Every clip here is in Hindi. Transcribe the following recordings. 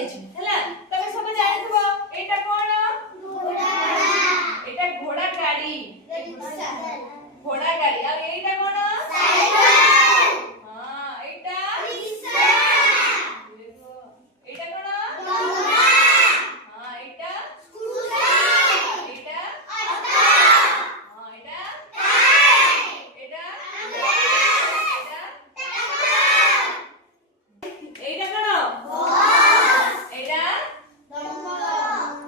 ଦେଇଛି ହେଲା ତମେ ସବୁ ଜାଣିଥିବ ଏଇଟା କଣ ଏଇଟା ଘୋଡ଼ା ଗାଡ଼ି ଘୋଡ଼ା ଗାଡ଼ି ଆଉ ଏଇଟା କଣ ସାଇକେଲ हां ଏଇଟା ରିକ୍ସା ଏଇଟା କଣ ଡଙ୍ଗା हां ଏଇଟା ସ୍କୁଟର ଏଇଟା ଅଟୋ हां ଏଇଟା ଟ୍ରେନ୍ ଏଇଟା ଏଇଟା କଣ ବସ୍ ଏଇଟା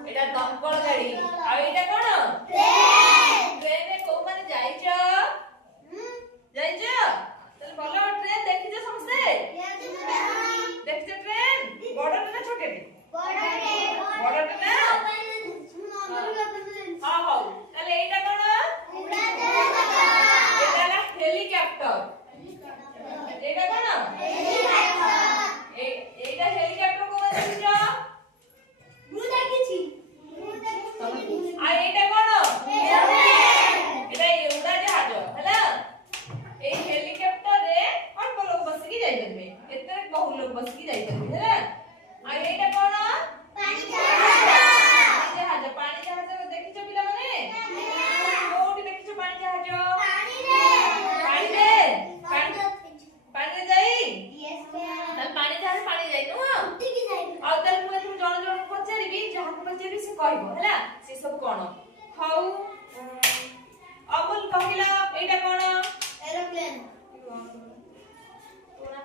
ଏଇଟା ଦମକଳ ଗାଡ଼ି ଆଉ ଏଇଟା କଣ ଟ୍ରେନ୍ ଟ୍ରେନରେ କୋଉ ମାନେ ଯାଇଛ ତାହେଲେ ଭଲ ଟ୍ରେନ୍ ଦେଖିଛ ସମସ୍ତେ ଦେଖିଛ ଟ୍ରେନ୍ ବଡ ନା ଛୋଟ ବଡ ନା ହଁ ହଉ ତାହେଲେ ଏଇଟା କଣ ଏଇଟା ହେଲା ହେଲିକପ୍ଟର ଏଇଟା କଣ ଏଇଟା ହେଲିକପ୍ଟର କୋଉ ମାନେ ଦେଖିଛ ମୁଁ ଦେଖିଛି ଆଉ ଏଇଟା କଣ ଏଇଟା ଉଡ଼ାଜାହାଜ ହେଲା এই হেলিকপ্টারে অল্প লোক বসিকি যাইপারবে এতে বহু লোক বসিকি যাইপারবে ହେଲା আর এইটা কোন পানি জাহাজ পানি জাহাজ দেখিছো পিলাମାନେ কোউଠି দেখিছো পানি জাহাজ পানিরে পানিরে যাই তাহলে পানি জাহাজ পানি যাই নো উঠিকি যাই ଆଉ ତାହେଲେ ମୁଁ ଏଥର ଜଣ ଜଣକୁ ପଚାରିବି ଯାହାକୁ ପଚାରିବି ସେ କହିବ ହେଲା ସେ ସବୁ କଣ ହଉ ଅମୁଲ କହିଲା ଏଇଟା କଣ एरोप्लेन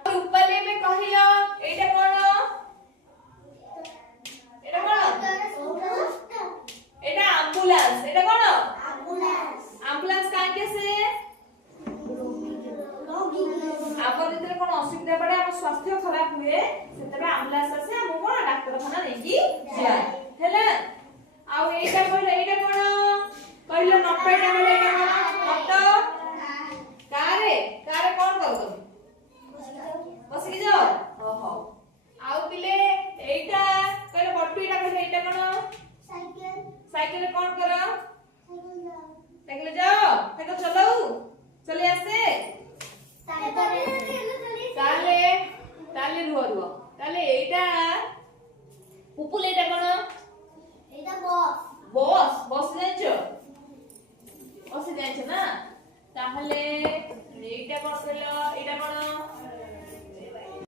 रूपाली में कहियो एटा कोन एटा एम्बुलेंस एटा कोन एम्बुलेंस काहे के से आपर जेतरे कोन असुविधा पड़े हम स्वास्थ्य खराब हुए सेतबे एम्बुलेंस आसे हम कोन डाक्टरखाना नेकी जाय हैला आ एटा कोन कहिलो 90 टा बेले एटा कोन ऑटो कारे कारे कौन करो तुम बसिकी जाओ ओ हो आउ पिले एटा कहले बटुईटा कहले एटा कोन साइकिल साइकिल कौन करो साइकिल जाओ साइकिल चलाऊ चले आसे ताले ताले रुआ ताले एटा पुपुल एटा कोन एटा बस बस जाइछो बस जाइछो ना তাহলে এইটা কোন কইলো এটা কোন